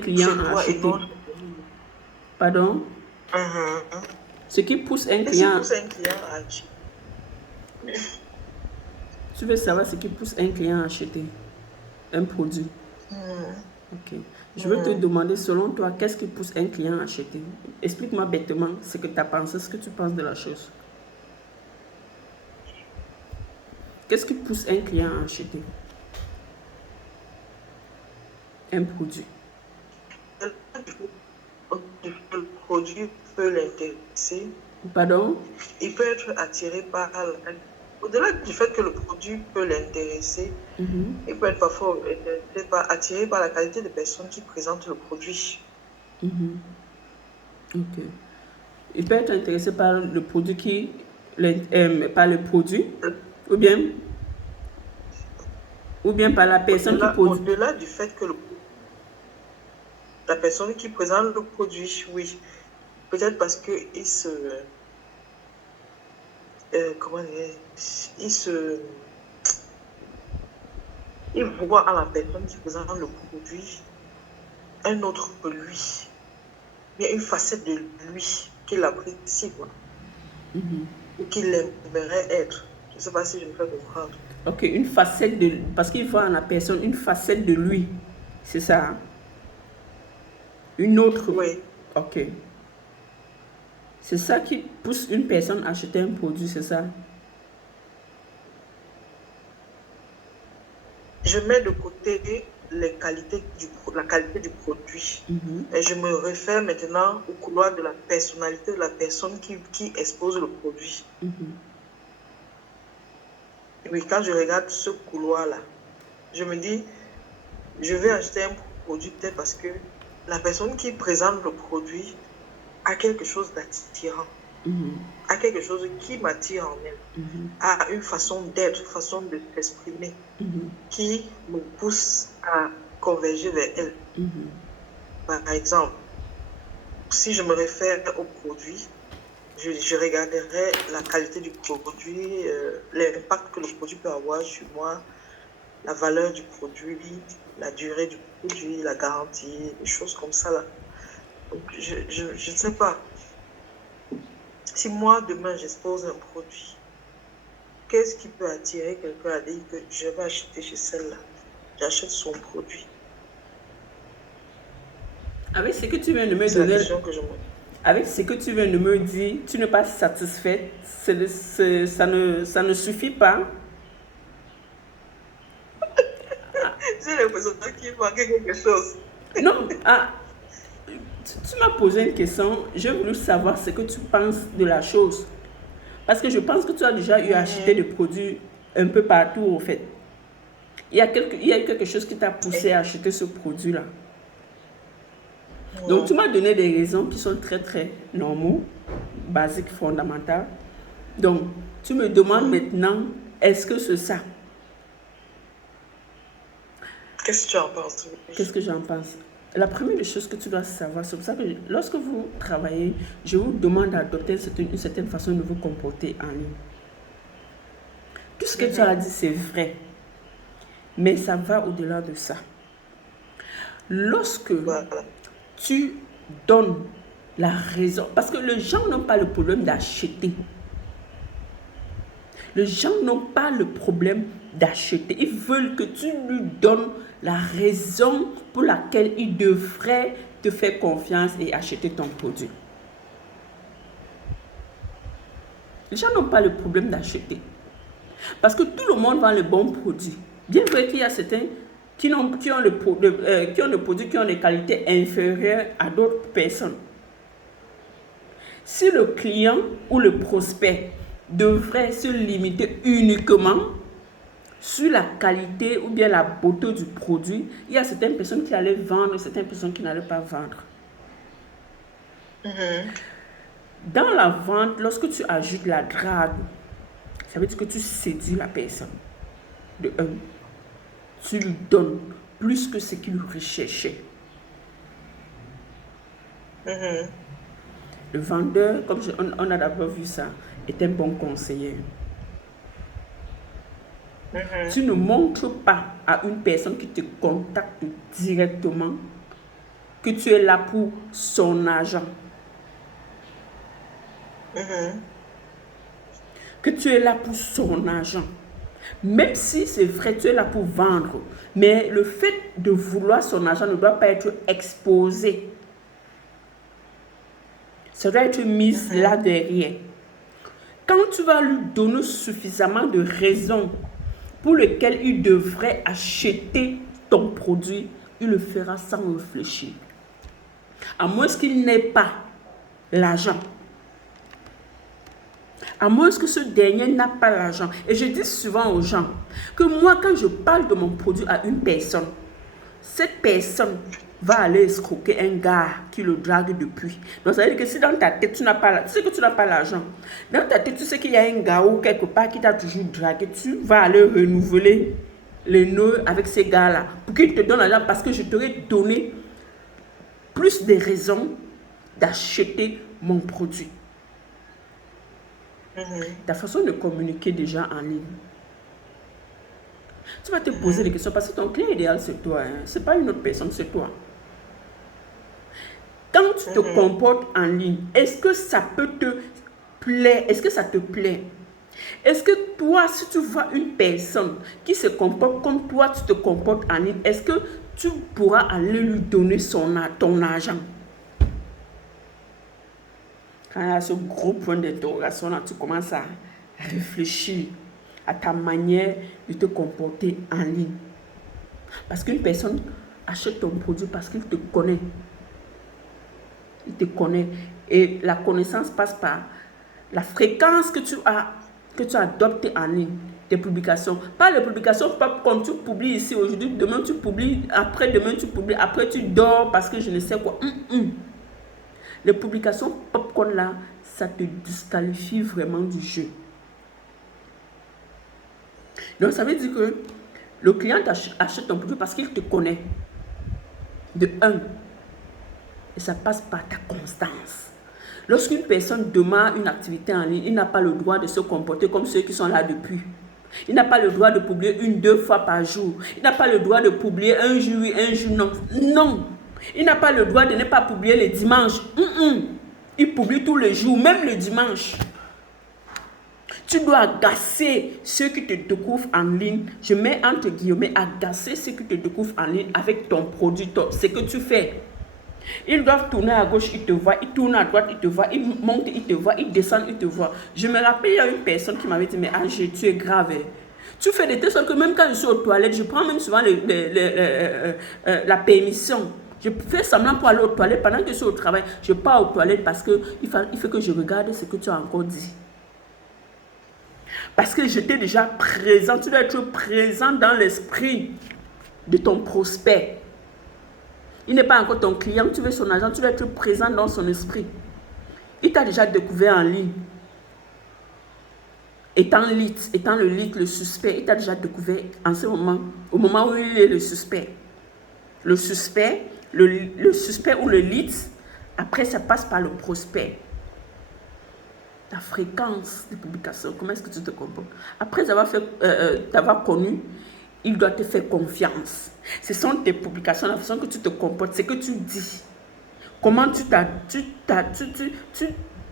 client chez à toi et acheter. non. Pardon? Ce qui pousse un Qu'est-ce qui client, pousse un client à acheter? tu veux savoir ce qui pousse un client à acheter un produit. Ok. Je veux te demander, selon toi, qu'est-ce qui pousse un client à acheter? Explique-moi bêtement ce que tu as pensé, ce que tu penses de la chose. Qu'est-ce qui pousse un client à acheter un produit? Le produit peut l'intéresser. Pardon? Il peut être attiré par... Au-delà du fait que le produit peut l'intéresser, il peut être parfois attiré par la qualité de personne qui présente le produit. Ok. Il peut être intéressé par le produit par le produit, ou bien par la personne qui produit. Au-delà du fait que la personne qui présente le produit, oui. Peut-être parce qu'il se... comment dire? Il voit à la personne qui présente le produit un autre que lui. Bien une facette de lui qu'il apprécie, quoi. Ou qu'il aimerait être. Je ne sais pas si je me fais comprendre. Ok, une facette de... Parce qu'il voit en la personne une facette de lui. C'est ça, hein? Une autre. Oui. Ok. C'est ça qui pousse une personne à acheter un produit, c'est ça? Je mets de côté la qualité du produit. Et je me réfère maintenant au couloir de la personnalité de la personne qui expose le produit. Et puis quand je regarde ce couloir-là, je me dis, je vais acheter un produit peut-être parce que la personne qui présente le produit a quelque chose d'attirant, a quelque chose qui m'attire en elle, a une façon d'être, une façon de s'exprimer qui me pousse à converger vers elle. Par exemple, si je me réfère au produit, je regarderai la qualité du produit, l'impact que le produit peut avoir sur moi, la valeur du produit, la durée du produit, la garantie, des choses comme ça là. Donc, je ne sais pas. Si moi, demain, j'expose un produit, qu'est-ce qui peut attirer quelqu'un à dire que je vais acheter chez celle-là? J'achète son produit. Avec ce que tu viens de me C'est la donner, question que je me... avec ce que tu viens de me dire, tu n'es pas satisfaite, ça ne suffit pas. J'ai l'impression qu'il manquait quelque chose. Non, tu m'as posé une question, j'ai voulu savoir ce que tu penses de la chose. Parce que je pense que tu as déjà eu à acheter des produits un peu partout, au fait. Il y a quelque chose qui t'a poussé à acheter ce produit-là. Donc, tu m'as donné des raisons qui sont très, très normaux, basiques, fondamentales. Donc, tu me demandes maintenant, est-ce que c'est ça? Qu'est-ce que tu en penses? Qu'est-ce que j'en pense? La première des choses que tu dois savoir, c'est pour ça que lorsque vous travaillez, je vous demande d'adopter une certaine façon de vous comporter en ligne. Tout ce que tu as dit, c'est vrai. Mais ça va au-delà de ça. Lorsque tu donnes la raison, parce que les gens n'ont pas le problème d'acheter. Les gens n'ont pas le problème d'acheter. Ils veulent que tu lui donnes la raison pour laquelle ils devraient te faire confiance et acheter ton produit. Les gens n'ont pas le problème d'acheter. Parce que tout le monde vend le bon produit. Bien vrai qu'il y a certains qui ont le produit qui ont des qualités inférieures à d'autres personnes. Si le client ou le prospect devrait se limiter uniquement sur la qualité ou bien la beauté du produit, il y a certaines personnes qui allaient vendre, certaines personnes qui n'allaient pas vendre. Dans la vente, lorsque tu ajoutes la drague, ça veut dire que tu séduis la personne. De un, tu lui donnes plus que ce qu'il recherchait. Le vendeur, comme on a d'abord vu ça, est un bon conseiller. Tu ne montres pas à une personne qui te contacte directement que tu es là pour son argent. Que tu es là pour son argent. Même si c'est vrai, tu es là pour vendre. Mais le fait de vouloir son argent ne doit pas être exposé. Ça doit être mis là derrière. Quand tu vas lui donner suffisamment de raisons pour lesquelles il devrait acheter ton produit, il le fera sans réfléchir. À moins qu'il n'ait pas l'argent. À moins que ce dernier n'a pas l'argent. Et je dis souvent aux gens que moi, quand je parle de mon produit à une personne, cette personne va aller escroquer un gars qui le drague depuis. Donc, ça veut dire que si dans ta tête, tu sais que tu n'as pas l'argent, dans ta tête, tu sais qu'il y a un gars ou quelque part qui t'a toujours dragué, tu vas aller renouveler les nœuds avec ces gars-là pour qu'ils te donnent l'argent parce que je t'aurais donné plus de raisons d'acheter mon produit. Ta façon de communiquer déjà en ligne. Tu vas te poser des questions parce que ton client idéal, c'est toi. Hein? Ce n'est pas une autre personne, c'est toi. Quand tu te comportes en ligne, est-ce que ça peut te plaire? Est-ce que ça te plaît? Est-ce que toi, si tu vois une personne qui se comporte comme toi, tu te comportes en ligne, est-ce que tu pourras aller lui donner ton argent? Quand il y a ce gros point d'interrogation, là, tu commences à réfléchir à ta manière de te comporter en ligne. Parce qu'une personne achète ton produit parce qu'il te connaît. Il te connaît. Et la connaissance passe par la fréquence que tu as adoptée en ligne. Tes publications. Pas les publications comme tu publies ici aujourd'hui, demain tu publies, après-demain tu publies, après tu dors parce que je ne sais quoi. Les publications popcorn là, ça te disqualifie vraiment du jeu. Donc ça veut dire que le client achète ton produit parce qu'il te connaît. De un. Et ça passe par ta constance. Lorsqu'une personne démarre une activité en ligne, il n'a pas le droit de se comporter comme ceux qui sont là depuis. Il n'a pas le droit de publier 1-2 fois par jour. Il n'a pas le droit de publier un jour oui, un jour non. Non. Il n'a pas le droit de ne pas publier le dimanche. Il publie tous les jours, même le dimanche. Tu dois agacer ceux qui te découvrent en ligne. Je mets entre guillemets, agacer ceux qui te découvrent en ligne avec ton produit, ce que tu fais. Ils doivent tourner à gauche, ils te voient. Ils tournent à droite, ils te voient. Ils montent, ils te voient. Ils descendent, ils te voient. Je me rappelle, il y a une personne qui m'avait dit, mais Angé, tu es grave. Tu fais de telle sorte que même quand je suis aux toilettes, je prends même souvent la permission. Je fais semblant pour aller aux toilettes. Pendant que je suis au travail, je pars aux toilettes parce qu'il faut que je regarde ce que tu as encore dit. Parce que j'étais déjà présent. Tu dois être présent dans l'esprit de ton prospect. Il n'est pas encore ton client. Tu veux son argent. Tu dois être présent dans son esprit. Il t'a déjà découvert en ligne. Étant le lead, le suspect, il t'a déjà découvert en ce moment, au moment où il est le suspect. Le suspect ou le lead, après ça passe par le prospect. Ta fréquence de publication, comment est-ce que tu te comportes? Après t'avoir connu, il doit te faire confiance. Ce sont tes publications, la façon que tu te comportes, ce que tu dis. Comment tu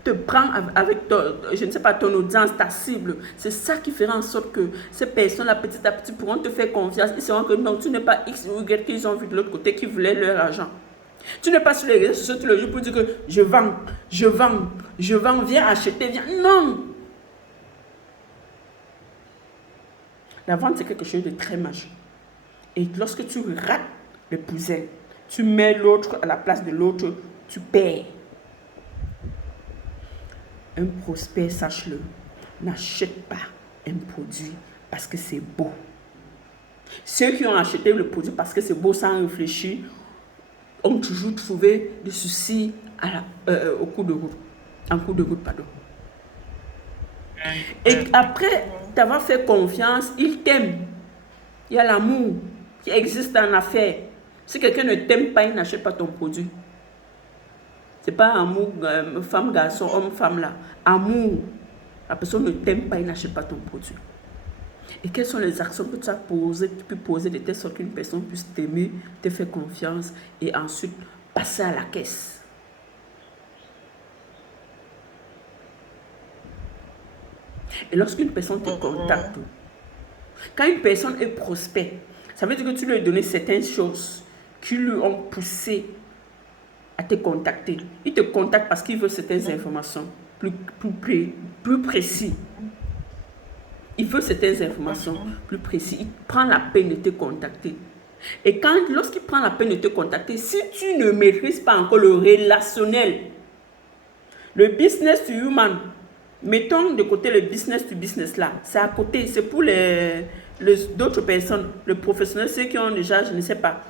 te prends avec je ne sais pas, ton audience, ta cible. C'est ça qui fera en sorte que ces personnes-là, petit à petit, pourront te faire confiance. Ils sauront que non, tu n'es pas X ou Y qu'ils ont vu de l'autre côté, qui voulaient leur argent. Tu n'es pas sur les réseaux sociaux tous les jours pour dire que je vends, viens acheter, viens. Non! La vente, c'est quelque chose de très magique. Et lorsque tu rates le puzzle, tu mets l'autre à la place de l'autre, tu perds. Un prospect, sache-le, n'achète pas un produit parce que c'est beau. Ceux qui ont acheté le produit parce que c'est beau sans réfléchir ont toujours trouvé des soucis en cours de route. Et après t'avoir fait confiance, ils t'aiment. Il y a l'amour qui existe en affaires. Si quelqu'un ne t'aime pas, il n'achète pas ton produit. Ce n'est pas amour, femme, garçon, homme, femme là. Amour. La personne ne t'aime pas, il n'achète pas ton produit. Et quelles sont les actions que tu peux poser de telle sorte qu'une personne puisse t'aimer, te faire confiance et ensuite passer à la caisse. Et lorsqu'une personne te contacte, quand une personne est prospect, ça veut dire que tu lui as donné certaines choses qui lui ont poussé à te contacter. Il te contacte parce qu'il veut certaines informations plus précises. Il veut certaines informations plus précises. Il prend la peine de te contacter. Et lorsqu'il prend la peine de te contacter, si tu ne maîtrises pas encore le relationnel, le business to human, mettons de côté le business to business là, c'est à côté, c'est pour d'autres personnes, les professionnels, ceux qui ont déjà, je ne sais pas.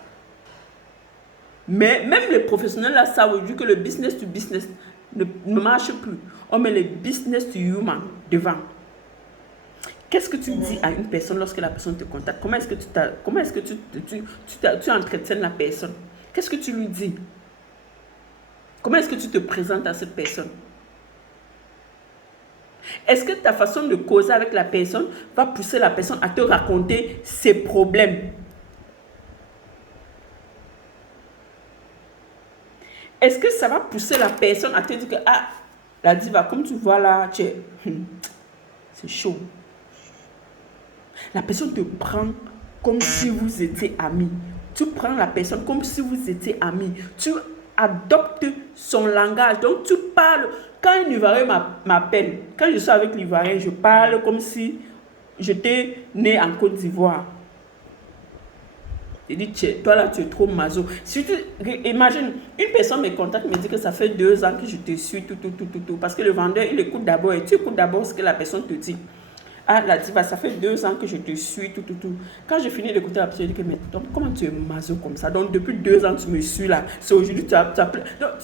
Mais même les professionnels là savent aujourd'hui que le business to business ne marche plus. On met le business to human devant. Qu'est-ce que tu dis à une personne lorsque la personne te contacte? Comment est-ce que tu entretiens la personne? Qu'est-ce que tu lui dis? Comment est-ce que tu te présentes à cette personne? Est-ce que ta façon de causer avec la personne va pousser la personne à te raconter ses problèmes? Est-ce que ça va pousser la personne à te dire que, ah, la diva, comme tu vois là, c'est chaud. La personne te prend comme si vous étiez amis. Tu prends la personne comme si vous étiez amis. Tu adoptes son langage. Donc, tu parles. Quand un Ivoirien m'appelle, quand je suis avec l'Ivoirien, je parle comme si j'étais né en Côte d'Ivoire. Il dit, toi là, tu es trop maso. Si imagine, une personne me contacte, me dit que ça fait 2 ans que je te suis, tout. Parce que le vendeur, il écoute d'abord et tu écoutes d'abord ce que la personne te dit. Ah, la diva, ça fait 2 ans que je te suis, tout. Quand j'ai fini d'écouter la personne, je dis que, mais donc, comment tu es maso comme ça? Donc, depuis 2 ans, tu me suis là. C'est aujourd'hui, tu as donc,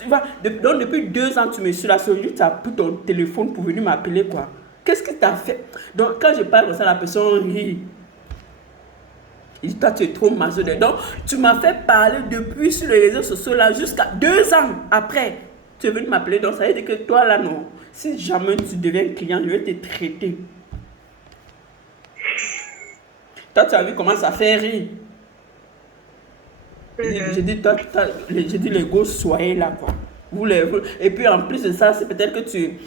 tu vois, donc, depuis 2 ans, tu me suis là. C'est aujourd'hui, tu as pris ton téléphone pour venir m'appeler, quoi. Qu'est-ce que tu as fait? Donc, quand je parle comme ça, la personne rit. Il dit, toi, tu es trop maso. Donc, tu m'as fait parler depuis sur les réseaux sociaux là, jusqu'à 2 ans après. Tu es venu m'appeler. Donc, ça veut dire que toi, là, non. Si jamais tu deviens client, je vais te traiter. Toi, tu as vu comment ça fait rire. J'ai dit, les gosses, soyez là, quoi. Et puis, en plus de ça, c'est peut-être que tu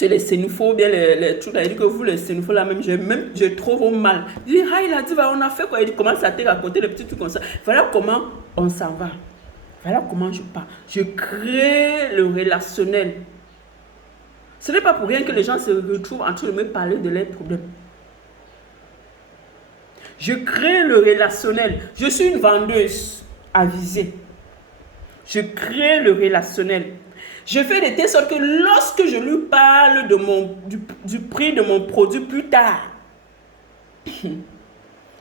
es les sénophos, bien les trucs. Il dit que vous, les sénophos, là, je trouve mal. Il dit, ah, il a dit, on a fait quoi? Il dit, comment ça t'est raconté, les petits trucs comme ça. Voilà comment on s'en va. Voilà comment je parle. Je crée le relationnel. Ce n'est pas pour rien que les gens se retrouvent en train de me parler de leurs problèmes. Je crée le relationnel. Je suis une vendeuse avisée. Je crée le relationnel. Je fais de telle sorte que lorsque je lui parle du prix de mon produit plus tard, il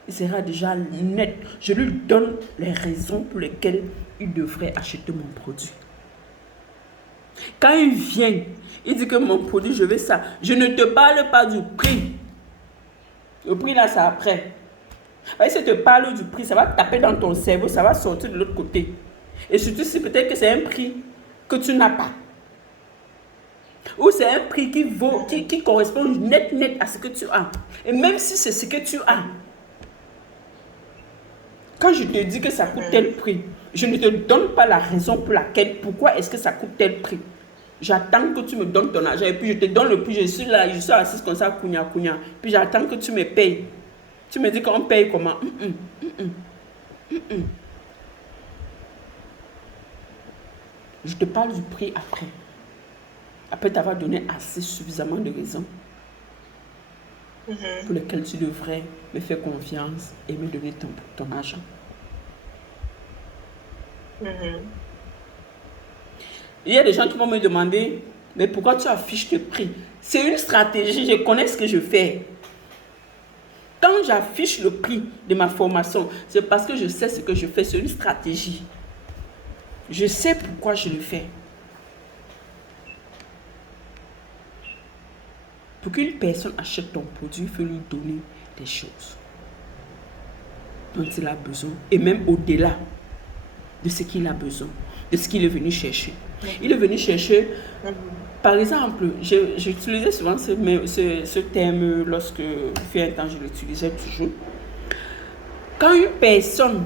sera déjà net. Je lui donne les raisons pour lesquelles il devrait acheter mon produit. Quand il vient, il dit que mon produit, je veux ça. Je ne te parle pas du prix. Le prix là, c'est après. Si je te parle du prix, ça va taper dans ton cerveau, ça va sortir de l'autre côté. Et surtout si peut-être que c'est un prix que tu n'as pas. Ou c'est un prix qui correspond net à ce que tu as. Et même si c'est ce que tu as, quand je te dis que ça coûte tel prix, je ne te donne pas la raison pour laquelle, pourquoi est-ce que ça coûte tel prix. J'attends que tu me donnes ton argent et puis je te donne le prix. Je suis là, je suis assise comme ça, kounya. Puis j'attends que tu me payes. Tu me dis qu'on paye comment? Je te parle du prix après. Après t'avoir donné assez suffisamment de raisons pour lesquelles tu devrais me faire confiance et me donner ton argent. Il y a des gens qui vont me demander, mais pourquoi tu affiches tes prix? C'est une stratégie, je connais ce que je fais. Quand j'affiche le prix de ma formation, c'est parce que je sais ce que je fais, c'est une stratégie. Je sais pourquoi je le fais. Pour qu'une personne achète ton produit, il faut lui donner des choses dont il a besoin, et même au-delà de ce qu'il a besoin, de ce qu'il est venu chercher. Il est venu chercher, par exemple, j'utilisais souvent ce terme lorsque, il y a un temps, je l'utilisais toujours. Quand une personne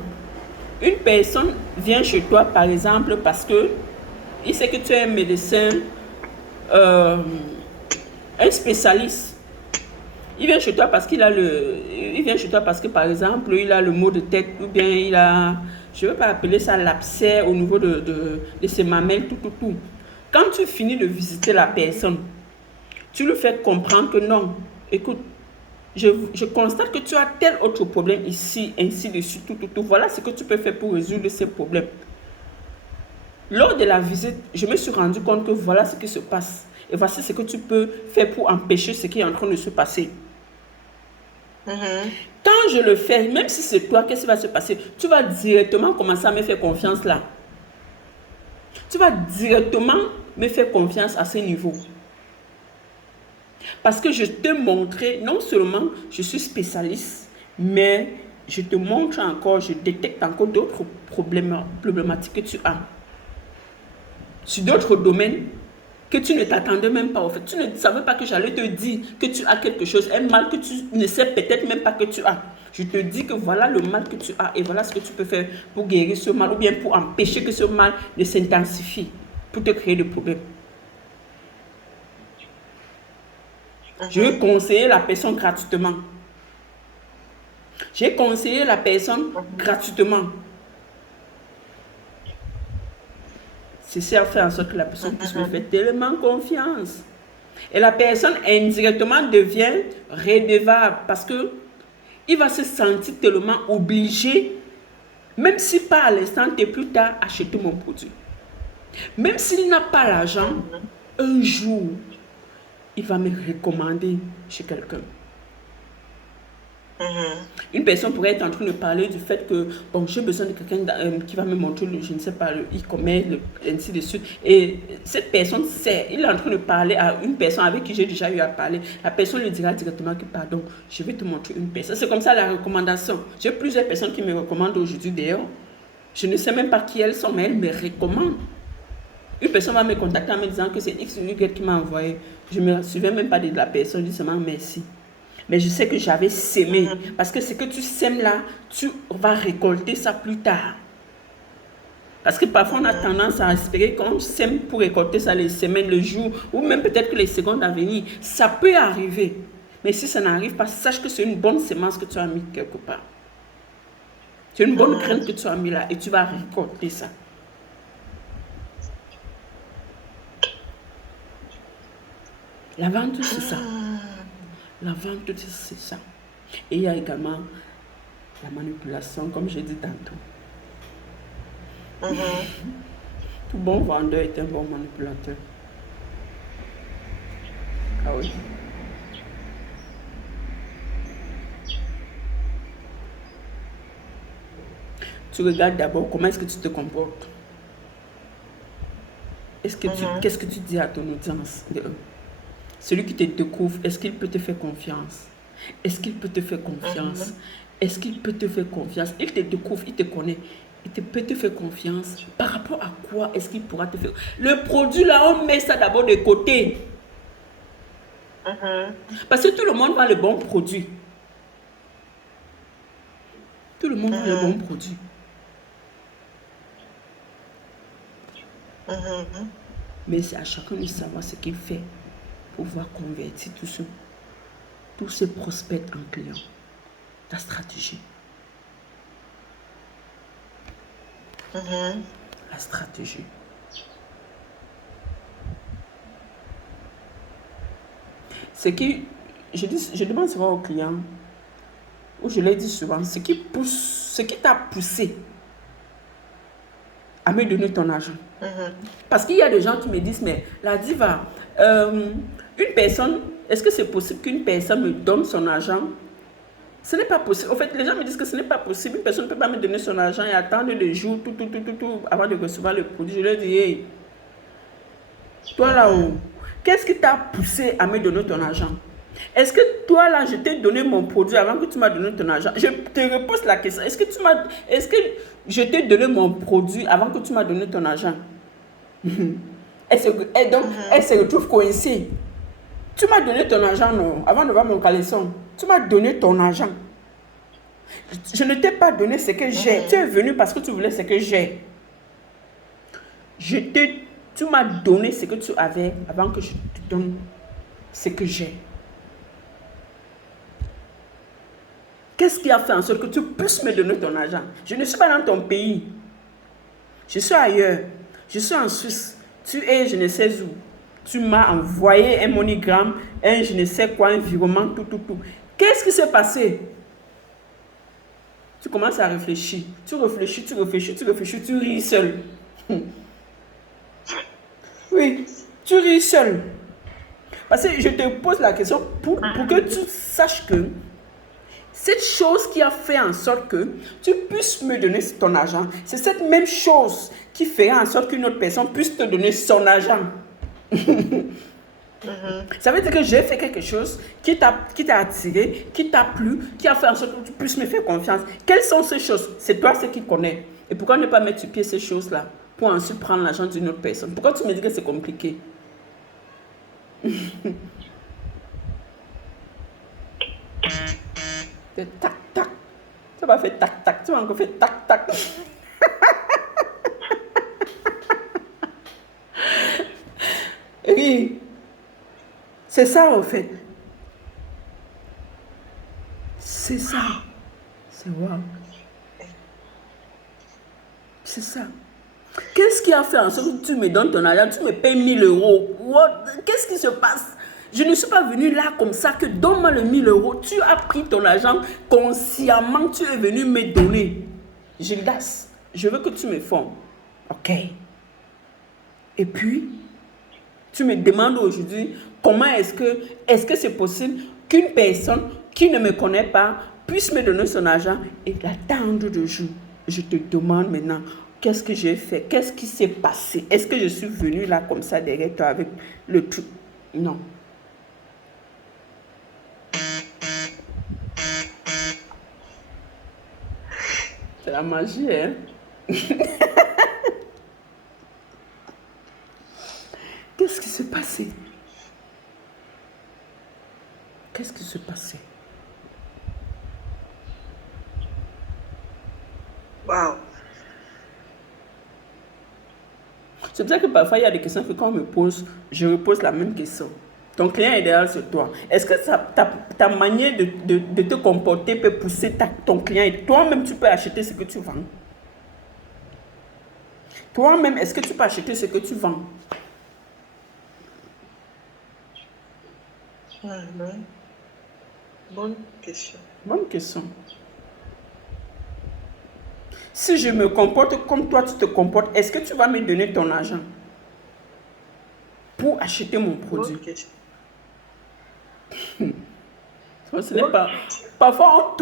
Une personne vient chez toi, par exemple, parce que il sait que tu es un médecin, un spécialiste. Il vient chez toi parce qu'il a il vient chez toi parce que, par exemple, il a le mot de tête ou bien il a, je ne veux pas appeler ça l'abcès au niveau de ses mamelles, tout. Quand tu finis de visiter la personne, tu lui fais comprendre que non, écoute, je constate que tu as tel autre problème ici, ainsi de suite, tout. Voilà ce que tu peux faire pour résoudre ces problèmes. Lors de la visite, je me suis rendu compte que voilà ce qui se passe. Et voici ce que tu peux faire pour empêcher ce qui est en train de se passer. Quand je le fais, même si c'est toi, qu'est-ce qui va se passer? Tu vas directement commencer à me faire confiance là. Tu vas directement me faire confiance à ce niveau. Parce que je te montrais, non seulement je suis spécialiste, mais je te montre encore, je détecte encore d'autres problématiques que tu as. Sur d'autres domaines que tu ne t'attendais même pas. En fait, tu ne savais pas que j'allais te dire que tu as quelque chose, un mal que tu ne sais peut-être même pas que tu as. Je te dis que voilà le mal que tu as et voilà ce que tu peux faire pour guérir ce mal ou bien pour empêcher que ce mal ne s'intensifie, pour te créer des problèmes. Je vais conseiller la personne gratuitement. J'ai conseillé la personne gratuitement. C'est à faire en sorte que la personne puisse me faire tellement confiance. Et la personne indirectement devient redevable parce que il va se sentir tellement obligé, même si pas à l'instant T plus tard, acheter mon produit. Même s'il n'a pas l'argent, un jour, il va me recommander chez quelqu'un. Une personne pourrait être en train de parler du fait que bon, j'ai besoin de quelqu'un qui va me montrer je ne sais pas, le e-commerce, ainsi de suite. Et cette personne sait, il est en train de parler à une personne avec qui j'ai déjà eu à parler. La personne lui dira directement que pardon, je vais te montrer une personne. C'est comme ça la recommandation. J'ai plusieurs personnes qui me recommandent aujourd'hui d'ailleurs. Je ne sais même pas qui elles sont, mais elles me recommandent. Une personne va me contacter en me disant que c'est X ou Y qui m'a envoyé. Je ne me souviens même pas de la personne, je dis seulement merci. Mais je sais que j'avais sémé. Parce que ce que tu sèmes là, tu vas récolter ça plus tard. Parce que parfois, on a tendance à espérer qu'on sème pour récolter ça les semaines, le jour, ou même peut-être que les secondes à venir. Ça peut arriver. Mais si ça n'arrive pas, sache que c'est une bonne sémence que tu as mis quelque part. C'est une bonne graine que tu as mis là et tu vas récolter ça. La vente, c'est ça. La vente, c'est ça. Et il y a également la manipulation, comme j'ai dit tantôt. Tout bon vendeur est un bon manipulateur. Ah oui. Tu regardes d'abord comment est-ce que tu te comportes. Qu'est-ce que tu dis à ton audience? Celui qui te découvre, est-ce qu'il peut te faire confiance? Est-ce qu'il peut te faire confiance? Est-ce qu'il peut te faire confiance? Il te découvre, il te connaît. Il peut te faire confiance. Par rapport à quoi est-ce qu'il pourra te faire? Le produit là, on met ça d'abord de côté. Parce que tout le monde vend le bon produit. Tout le monde vend le bon produit. Mais c'est à chacun de savoir ce qu'il fait pour pouvoir convertir tous ces prospects en clients. Ta stratégie. La stratégie. Ce qui, je demande souvent aux clients, ou je leur dis souvent, ce qui t'a poussé à me donner ton argent. Parce qu'il y a des gens qui me disent, mais la diva, une personne, est-ce que c'est possible qu'une personne me donne son argent? Ce n'est pas possible. En fait, les gens me disent que ce n'est pas possible. Une personne ne peut pas me donner son argent et attendre le jour, tout, avant de recevoir le produit. Je leur dis, hey, toi là-haut, qu'est-ce qui t'a poussé à me donner ton argent? Est-ce que toi là, je t'ai donné mon produit avant que tu m'as donné ton argent? Je te repose la question. Est-ce que je t'ai donné mon produit avant que tu m'as donné ton argent? Elle se retrouve coincée. Tu m'as donné ton argent, non? Avant de voir mon caleçon, tu m'as donné ton argent. Je ne t'ai pas donné ce que j'ai. Tu es venu parce que tu voulais ce que j'ai. Tu m'as donné ce que tu avais avant que je te donne ce que j'ai. Qu'est-ce qui a fait en sorte que tu puisses me donner ton argent? Je ne suis pas dans ton pays. Je suis ailleurs. Je suis en Suisse. Tu es je ne sais où. Tu m'as envoyé un MoneyGram, un je ne sais quoi, un virement, tout. Qu'est-ce qui s'est passé? Tu commences à réfléchir. Tu réfléchis, tu ris seul. Oui, tu ris seul. Parce que je te pose la question pour que tu saches que cette chose qui a fait en sorte que tu puisses me donner ton argent, c'est cette même chose qui fera en sorte qu'une autre personne puisse te donner son argent. Ça veut dire que j'ai fait quelque chose qui t'a attiré, qui t'a plu, qui a fait en sorte que tu puisses me faire confiance. Quelles sont ces choses? C'est toi ce qui connais. Et pourquoi ne pas mettre sur pied ces choses-là pour ensuite prendre l'argent d'une autre personne? Pourquoi tu me dis que c'est compliqué? Tac, tac. Tu vas faire tac, tac. Tu vas encore faire tac, tac. Oui. C'est ça, en fait. C'est ça. C'est wow. C'est ça. Qu'est-ce qui a fait en sorte que tu me donnes ton argent, tu me payes 1000 euros? Qu'est-ce qui se passe? Je ne suis pas venu là comme ça que donne-moi le 1000 euros. Tu as pris ton argent consciemment, tu es venu me donner. Gildas, je veux que tu me formes. Ok. Et puis, tu me demandes aujourd'hui comment est-ce que c'est possible qu'une personne qui ne me connaît pas puisse me donner son argent et l'attendre de jour. Je te demande maintenant, qu'est-ce que j'ai fait? Qu'est-ce qui s'est passé? Est-ce que je suis venu là comme ça derrière toi avec le truc? Non. C'est la magie, hein? Qu'est-ce qui s'est passé? Qu'est-ce qui s'est passé? Wow. C'est pour ça que parfois il y a des questions que quand on me pose, je repose la même question. Ton client idéal, c'est toi. Est-ce que ta manière de te comporter peut pousser ton client et toi-même tu peux acheter ce que tu vends? Toi-même, est-ce que tu peux acheter ce que tu vends? Bonne question. Bonne question. Si je me comporte comme toi tu te comportes, est-ce que tu vas me donner ton argent pour acheter mon produit? Bonne question. Ce n'est pas. Parfois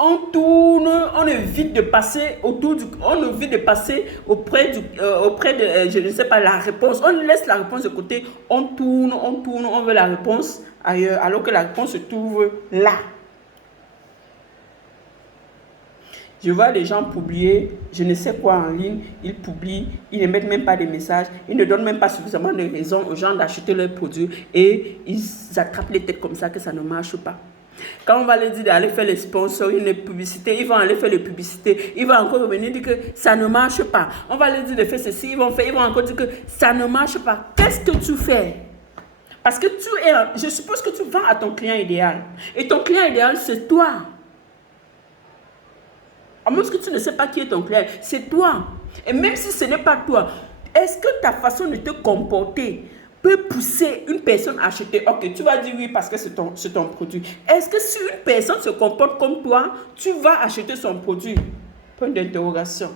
on évite de passer auprès de, je ne sais pas, la réponse. On laisse la réponse de côté, on tourne, on veut la réponse ailleurs, alors que la réponse se trouve là. Je vois les gens publier, je ne sais quoi en ligne, ils publient, ils ne mettent même pas de messages, ils ne donnent même pas suffisamment de raisons aux gens d'acheter leurs produits et ils attrapent les têtes comme ça que ça ne marche pas. Quand on va leur dire d'aller faire les sponsoring, les publicités, ils vont aller faire les publicités, ils vont encore revenir dire que ça ne marche pas. On va leur dire de faire ceci, ils vont encore dire que ça ne marche pas. Qu'est-ce que tu fais? Parce que je suppose que tu vends à ton client idéal. Et ton client idéal, c'est toi. À moins que tu ne sais pas qui est ton client, c'est toi. Et même si ce n'est pas toi, est-ce que ta façon de te comporter peut pousser une personne à acheter? Ok, tu vas dire oui parce que c'est ton produit. Est-ce que si une personne se comporte comme toi, tu vas acheter son produit? Point d'interrogation.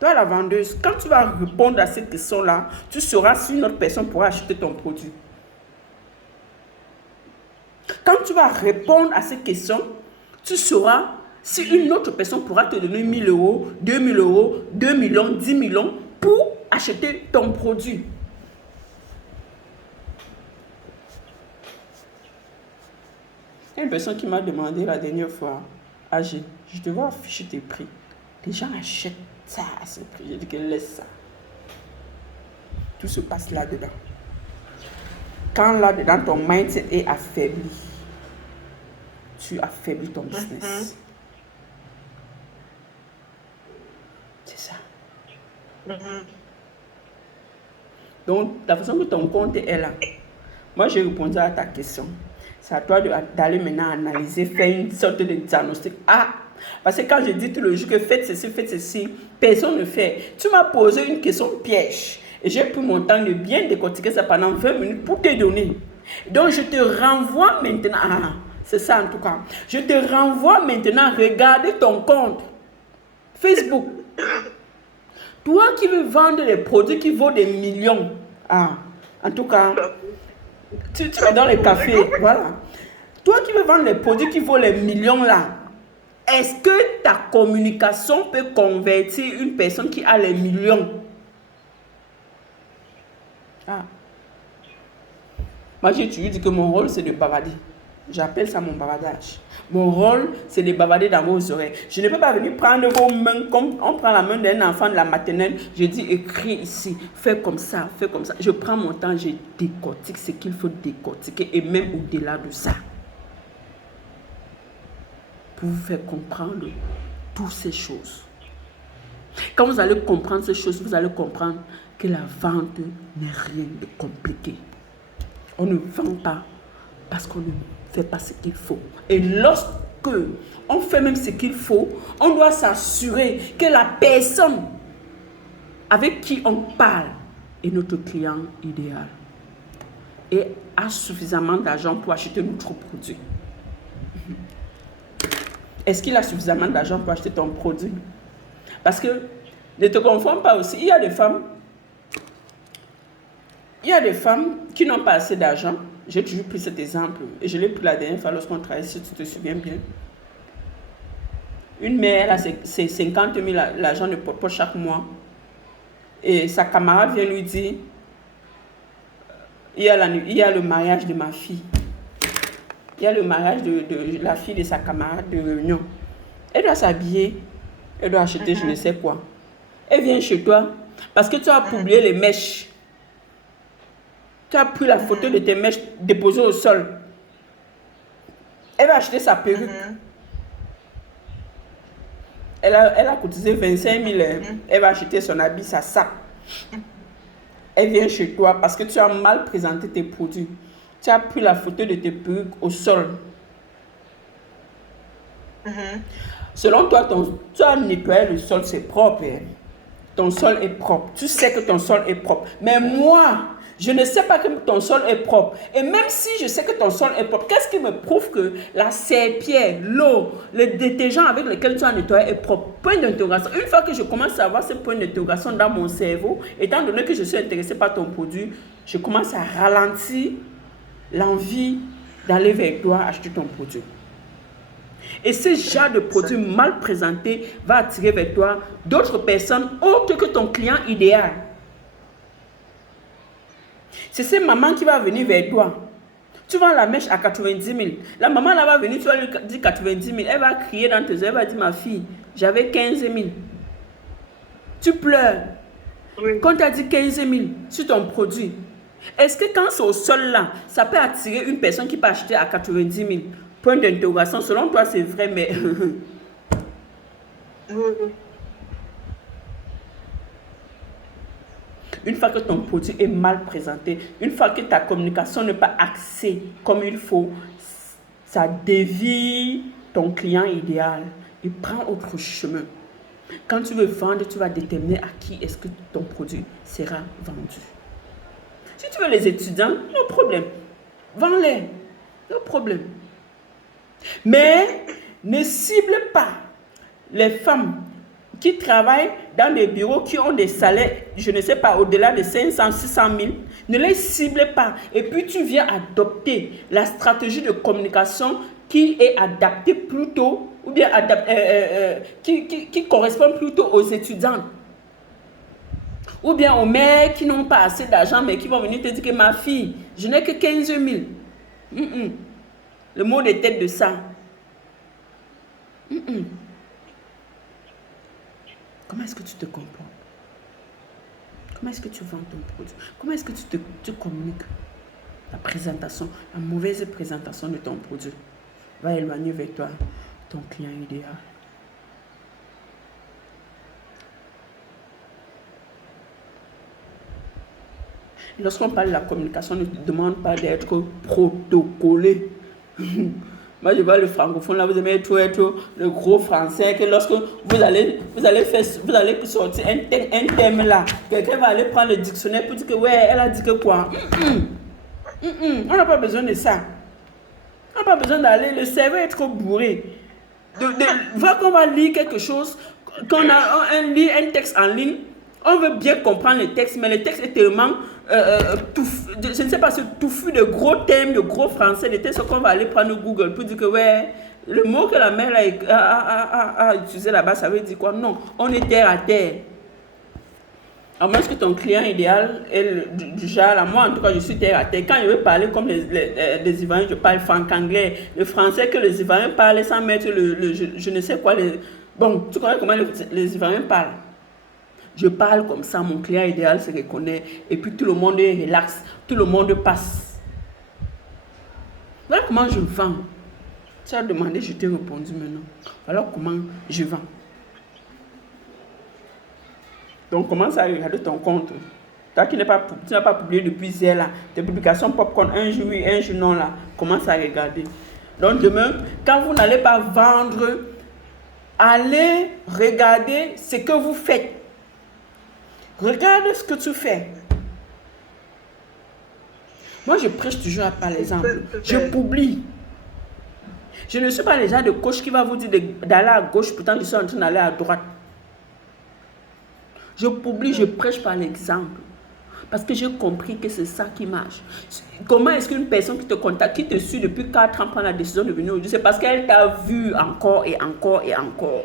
Toi, la vendeuse, quand tu vas répondre à cette question-là, tu sauras si une autre personne pourra acheter ton produit. Quand tu vas répondre à cette question, tu sauras si une autre personne pourra te donner 1000 euros, 2000 euros, 2 millions, 10 millions pour acheter ton produit. Il y a une personne qui m'a demandé la dernière fois, AG, je te vois afficher tes prix. Les gens achètent ça à ce prix. J'ai dit que laisse ça. Tout se passe là-dedans. Quand là-dedans ton mindset est affaibli, tu affaiblis ton business. C'est ça. Mhm. Donc, la façon que ton compte est là, moi j'ai répondu à ta question. C'est à toi d'aller maintenant analyser, faire une sorte de diagnostic. Ah, parce que quand je dis tout le jour que faites ceci, personne ne fait. Tu m'as posé une question piège. Et j'ai pris mon temps de bien décortiquer ça pendant 20 minutes pour te donner. Donc je te renvoie maintenant. Ah, c'est ça en tout cas. Je te renvoie maintenant à regarder ton compte Facebook. Toi qui veux vendre des produits qui vaut des millions. Ah, en tout cas, tu me donnes les cafés. Voilà. Toi qui veux vendre les produits qui vaut les millions là. Est-ce que ta communication peut convertir une personne qui a les millions? Ah. Moi, j'ai toujours dit que mon rôle, c'est de bavarder. J'appelle ça mon bavardage. Mon rôle, c'est de bavarder dans vos oreilles. Je ne peux pas venir prendre vos mains comme on prend la main d'un enfant de la maternelle. Je dis, écris ici, fais comme ça, fais comme ça. Je prends mon temps, je décortique ce qu'il faut décortiquer et même au-delà de ça. Pour vous faire comprendre toutes ces choses. Quand vous allez comprendre ces choses, vous allez comprendre que la vente n'est rien de compliqué. On ne vend pas parce qu'on ne fait pas ce qu'il faut. Et lorsque on fait même ce qu'il faut, on doit s'assurer que la personne avec qui on parle est notre client idéal et a suffisamment d'argent pour acheter notre produit. Est-ce qu'il a suffisamment d'argent pour acheter ton produit? Parce que, ne te confonds pas aussi, il y a des femmes qui n'ont pas assez d'argent. J'ai toujours pris cet exemple et je l'ai pris la dernière fois lorsqu'on travaillait, si tu te souviens bien. Une mère, elle a ses 50 000 l'argent de poche chaque mois et sa camarade vient lui dire, il y a le mariage de ma fille. Il y a le mariage de la fille de sa camarade de réunion. Elle doit s'habiller, elle doit acheter je ne sais quoi. Elle vient chez toi parce que tu as publié les mèches. Tu as pris la photo de tes mèches déposées au sol. Elle va acheter sa perruque. Elle a cotisé 25 000. Elle va acheter son habit, sa sac. Elle vient chez toi parce que tu as mal présenté tes produits. Tu as pris la photo de tes perruques au sol. Selon toi, tu as nettoyé le sol, c'est propre. Ton sol est propre. Tu sais que ton sol est propre. Mais moi, je ne sais pas que ton sol est propre. Et même si je sais que ton sol est propre, qu'est-ce qui me prouve que la serpillère, l'eau, le détergent avec lequel tu as nettoyé est propre? Point d'interrogation. Une fois que je commence à avoir ce point d'interrogation dans mon cerveau, étant donné que je suis intéressée par ton produit, je commence à ralentir l'envie d'aller vers toi acheter ton produit. Et ce genre de produit mal présenté va attirer vers toi d'autres personnes autres que ton client idéal. C'est cette maman qui va venir vers toi. Tu vends la mèche à 90 000. La maman là va venir, tu vas lui dire 90 000. Elle va crier dans tes oreilles, elle va dire, ma fille, j'avais 15 000. Tu pleures. Oui. Quand tu as dit 15 000 sur ton produit, est-ce que quand c'est au sol là, ça peut attirer une personne qui peut acheter à 90 000? Point d'interrogation. Selon toi, c'est vrai, mais... Une fois que ton produit est mal présenté, une fois que ta communication n'est pas axée comme il faut, ça dévie ton client idéal et prend autre chemin. Quand tu veux vendre, tu vas déterminer à qui est-ce que ton produit sera vendu. Si tu veux les étudiants, no problème. Vends-les. No problème. Mais ne cible pas les femmes qui travaillent dans des bureaux qui ont des salaires, je ne sais pas, au-delà de 500, 600 000. Ne les cible pas. Et puis tu viens adopter la stratégie de communication qui est adaptée plutôt, ou bien qui correspond plutôt aux étudiants. Ou bien aux mères qui n'ont pas assez d'argent, mais qui vont venir te dire que ma fille, je n'ai que 15 000. Le mot de tête de ça. Comment est-ce que tu te comportes? Comment est-ce que tu vends ton produit? Comment est-ce que tu communiques? La présentation, la mauvaise présentation de ton produit va éloigner vers toi ton client idéal. Lorsqu'on parle de la communication, on ne te demande pas d'être protocolé. Moi, je vois le francophone, là, vous aimez être le gros français, que lorsque vous allez sortir un thème là, quelqu'un va aller prendre le dictionnaire pour dire que, ouais, elle a dit que quoi. On n'a pas besoin de ça. On n'a pas besoin d'aller, le cerveau est trop bourré. Voir qu'on va lire quelque chose, qu'on lit un texte en ligne, on veut bien comprendre le texte, mais le texte est tellement je ne sais pas, ce touffu de gros thèmes, de gros français, de textes qu'on va aller prendre Google pour dire que ouais, le mot que la mère a utilisé là-bas, ça veut dire quoi? Non, on est terre à terre. À moins que ton client idéal est du genre, là, moi en tout cas je suis terre à terre. Quand je veux parler comme les Ivoiriens, je parle franc-anglais. Le français que les Ivoiriens parlent sans mettre je ne sais quoi. Bon, tu connais comment les Ivoiriens parlent? Je parle comme ça, mon client idéal se reconnaît et puis tout le monde est relax, tout le monde passe. Voilà comment je vends. Tu as demandé, je t'ai répondu maintenant. Voilà comment je vends. Donc commence à regarder ton compte. Toi qui n'as pas publié depuis hier là, tes publications popcorn, un jour oui, un jour non là, commence à regarder. Donc demain, quand vous n'allez pas vendre, allez regarder ce que vous faites. Regarde ce que tu fais. Moi, je prêche toujours par l'exemple. Je publie. Je ne suis pas le genre de coach qui va vous dire d'aller à gauche, pourtant je suis en train d'aller à droite. Je publie, je prêche par l'exemple. Parce que j'ai compris que c'est ça qui marche. Comment est-ce qu'une personne qui te contacte, qui te suit depuis 4 ans, prend la décision de venir aujourd'hui? C'est parce qu'elle t'a vu encore et encore et encore.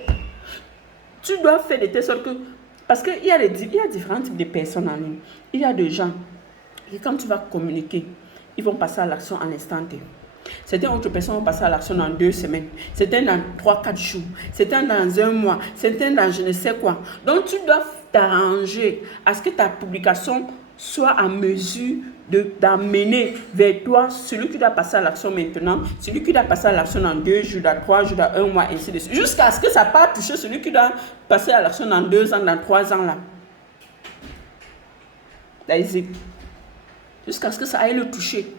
Tu dois faire de telle sorte que... Parce qu'il y a différents types de personnes en ligne. Il y a des gens qui, quand tu vas communiquer, ils vont passer à l'action en l'instant T. Certaines autres personnes vont passer à l'action dans 2 semaines. Certaines dans 3-4 jours. Certaines dans 1 mois. Certaines dans je ne sais quoi. Donc, tu dois t'arranger à ce que ta publication soit en mesure d'amener vers toi celui qui doit passer à l'action maintenant, celui qui doit passer à l'action dans 2 jours, dans 3 jours, dans 1 mois, ainsi de suite. Jusqu'à ce que ça part toucher celui qui doit passer à l'action dans 2 ans, dans 3 ans là. Jusqu'à ce que ça aille le toucher.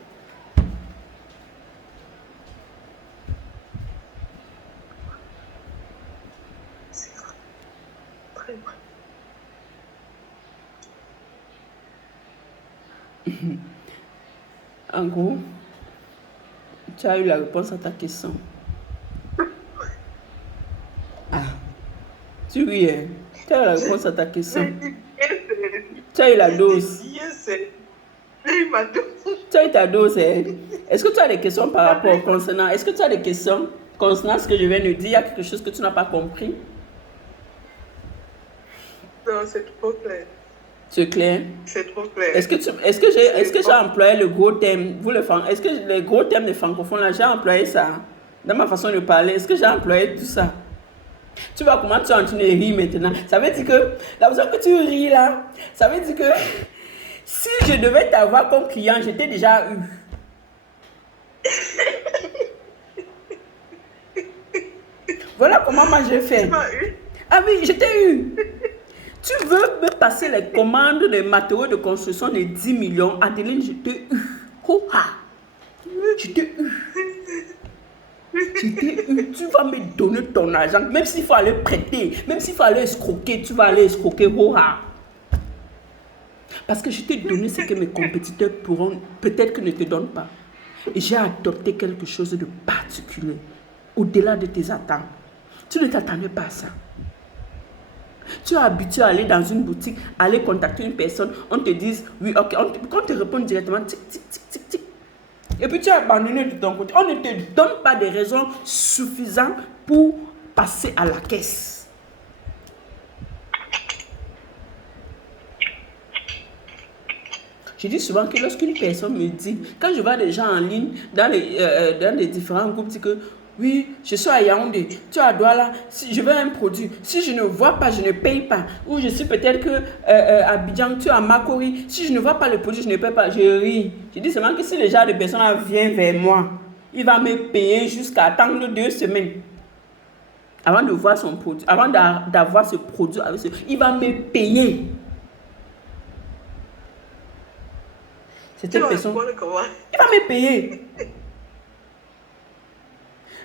En gros, tu as eu la réponse à ta question. Ah, tu ris, hein? Tu as eu la réponse à ta question. Tu as eu la dose. Tu as eu ta dose, hein? Est-ce que tu as des questions par rapport concernant... Est-ce que tu as des questions concernant ce que je viens de dire? Il y a quelque chose que tu n'as pas compris? Non, c'est trop clair. C'est clair? C'est trop clair. Est-ce que j'ai employé le gros thème? Est-ce que les gros thèmes des francophones, là, j'ai employé ça? Dans ma façon de parler, est-ce que j'ai employé tout ça? Tu vois comment tu es en train de rire maintenant? Ça veut dire que, la façon que tu ris là, ça veut dire que si je devais t'avoir comme client, je t'ai déjà eu. Voilà comment moi j'ai fait. Tu m'as eu? Ah oui, je t'ai eu. Tu veux me passer les commandes des matériaux de construction de 10 millions, Adeline, je t'ai eu. Oh-ha. Je t'ai eu. Je t'ai eu. Tu vas me donner ton argent, même s'il faut aller prêter, même s'il faut aller escroquer, tu vas aller escroquer. Oh-ha. Parce que je t'ai donné ce que mes compétiteurs pourront, peut-être que ne te donnent pas. Et j'ai adopté quelque chose de particulier, au-delà de tes attentes. Tu ne t'attendais pas à ça. Tu es habitué à aller dans une boutique, aller contacter une personne, on te dise oui, ok, on te répond directement, tic, tic, tic, tic, tic. Et puis tu as abandonné de ton côté. On ne te donne pas des raisons suffisantes pour passer à la caisse. Je dis souvent que lorsqu'une personne me dit, quand je vois des gens en ligne, dans les différents groupes, disent que oui, je suis à Yaoundé, tu es à Douala, si je veux un produit, si je ne vois pas, je ne paye pas. Ou je suis peut-être que à Abidjan, tu es à Makori, si je ne vois pas le produit, je ne paye pas. Je ris. Je dis seulement que si le genre de personne vient vers moi, il va me payer jusqu'à attendre 2 semaines. Avant de voir son produit, avant d'avoir ce produit, il va me payer. C'est Tu telle vas personne. répondre comment? Il va me payer.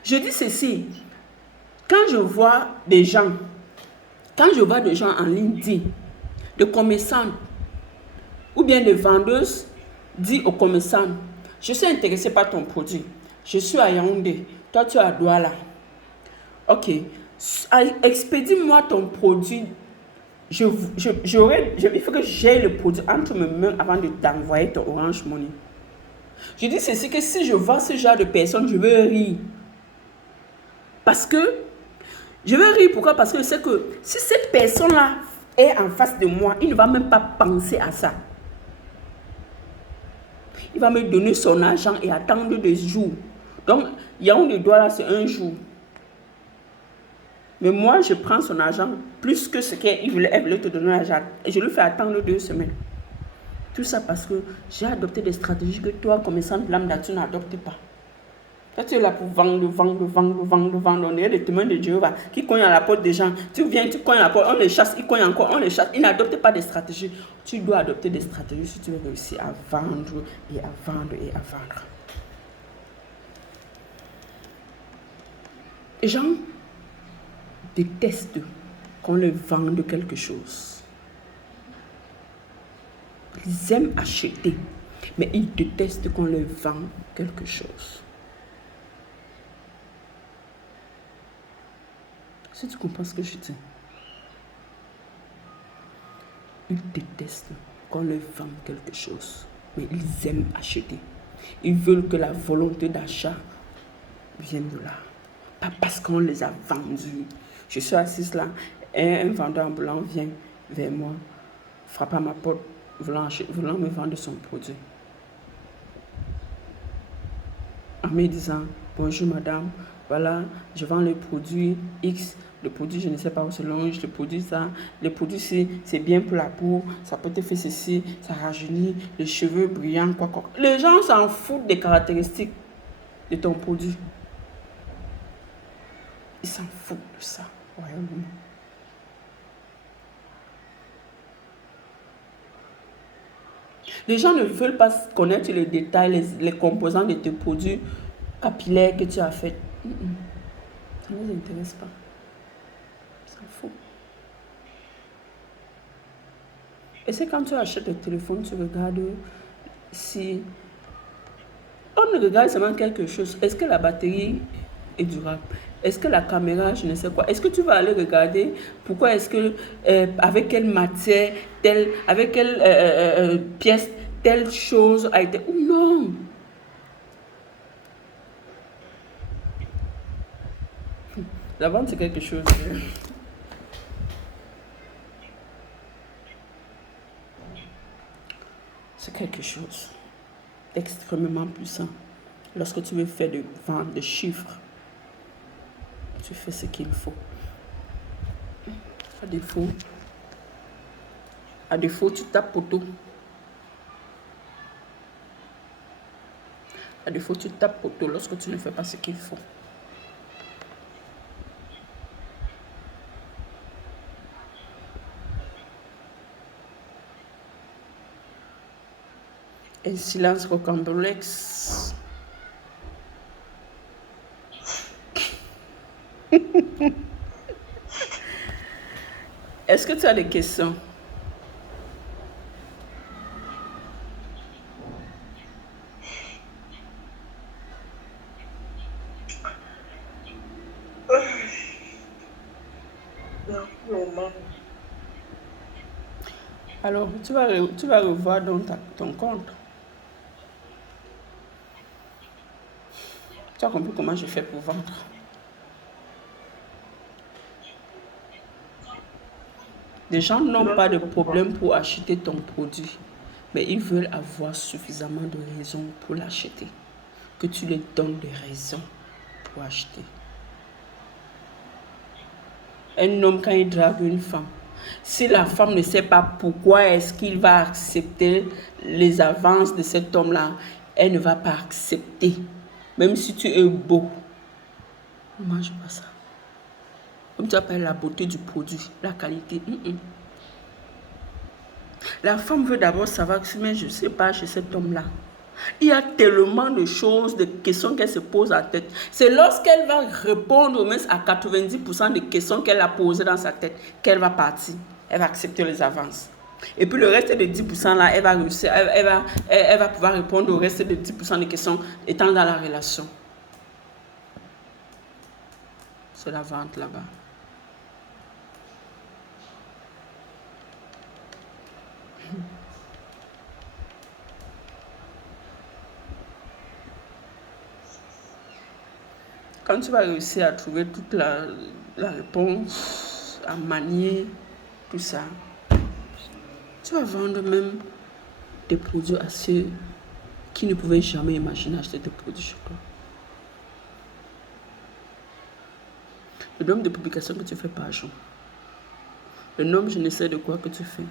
Je dis ceci. Quand je vois des gens en ligne dire, des commerçants ou bien des vendeuses disent aux commerçants, je suis intéressé par ton produit. Je suis à Yaoundé. Toi, tu es à Douala. Ok. Expédie-moi ton produit. Il faut que j'aie le produit entre mes mains avant de t'envoyer ton Orange Money. Je dis ceci que si je vois ce genre de personnes, je veux rire. Parce que, je veux rire pourquoi? Parce que je sais que si cette personne-là est en face de moi, il ne va même pas penser à ça. Il va me donner son argent et attendre des jours. Donc, Yaoundé Douala, c'est un jour. Mais moi, je prends son argent plus que ce qu'elle voulait te donner l'argent. Et je lui fais attendre 2 semaines. Tout ça parce que j'ai adopté des stratégies que toi, commerçant de lambda, tu n'adoptes pas. Toi, tu es là pour vendre. On est des témoins de Jéhovah qui cognent à la porte des gens. Tu viens, tu cognes à la porte, on les chasse, ils cognent encore, on les chasse. Ils n'adoptent pas des stratégies. Tu dois adopter des stratégies si tu veux réussir à vendre et à vendre et à vendre. Les gens détestent qu'on leur vende quelque chose. Ils aiment acheter, mais ils détestent qu'on leur vende quelque chose. Si tu comprends ce que je dis, ils détestent qu'on leur vende quelque chose, mais ils aiment acheter. Ils veulent que la volonté d'achat vienne de là. Pas parce qu'on les a vendus. Je suis assise là, et un vendeur ambulant vient vers moi, frappe à ma porte, voulant me vendre son produit. En me disant, bonjour madame, voilà, je vends le produit X, le produit je ne sais pas où se longe, le produit ça, le produit c'est bien pour la peau, ça peut te faire ceci, ça rajeunit, les cheveux brillants, quoi. Les gens s'en foutent des caractéristiques de ton produit. Ils s'en foutent de ça, royaulement. Les gens ne veulent pas connaître les détails, les composants de tes produits capillaires que tu as fait. Ça ne les intéresse pas. Ils s'en foutent. Et c'est quand tu achètes le téléphone, tu regardes si... On regarde seulement quelque chose. Est-ce que la batterie est durable? Est-ce que la caméra, je ne sais quoi. Est-ce que tu vas aller regarder pourquoi est-ce que, avec quelle matière, avec quelle pièce, telle chose a été... Ou non. La vente, c'est quelque chose. C'est quelque chose d'extrêmement puissant. Lorsque tu veux faire de vente de chiffres, tu fais ce qu'il faut. À défaut, tu tapes poteau. À défaut, tu tapes poteau lorsque tu ne fais pas ce qu'il faut. Un silence rocambolesque. Est-ce que tu as des questions? Non. Alors, tu vas revoir donc ton compte. Tu as compris comment je fais pour vendre? Les gens n'ont pas de problème pour acheter ton produit, mais ils veulent avoir suffisamment de raisons pour l'acheter. Que tu leur donnes des raisons pour acheter. Un homme, quand il drague une femme, si la femme ne sait pas pourquoi est-ce qu'il va accepter les avances de cet homme-là, elle ne va pas accepter. Même si tu es beau. Ne mange pas ça. Comme tu appelles la beauté du produit, la qualité. La femme veut d'abord savoir, mais je ne sais pas chez cet homme-là. Il y a tellement de choses, de questions qu'elle se pose en tête. C'est lorsqu'elle va répondre au moins à 90% des questions qu'elle a posées dans sa tête qu'elle va partir. Elle va accepter les avances. Et puis le reste des 10% là, elle va réussir, elle va pouvoir répondre au reste des 10% des questions étant dans la relation. C'est la vente là-bas. Quand tu vas réussir à trouver toute la réponse, à manier tout ça, tu vas vendre même des produits à ceux qui ne pouvaient jamais imaginer acheter des produits chez toi. Le nombre de publications que tu fais par jour, le nombre je ne sais de quoi que tu fais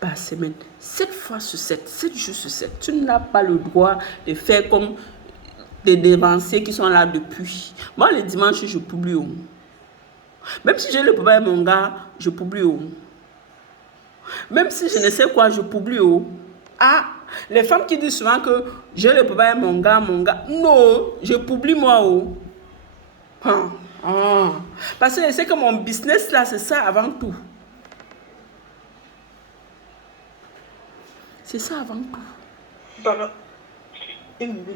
par semaine, 7 fois sur 7, 7 jours sur 7, tu n'as pas le droit de faire comme des dévanciers qui sont là depuis. Moi, le dimanche, je publie. Même si j'ai le papa et mon gars, je publie. Même si je ne sais quoi, je publie. Ah, les femmes qui disent souvent que j'ai le papa et mon gars. Non, je publie moi. Parce que je sais que mon business là, c'est ça avant tout. C'est ça avant tout. Pardon. Une minute.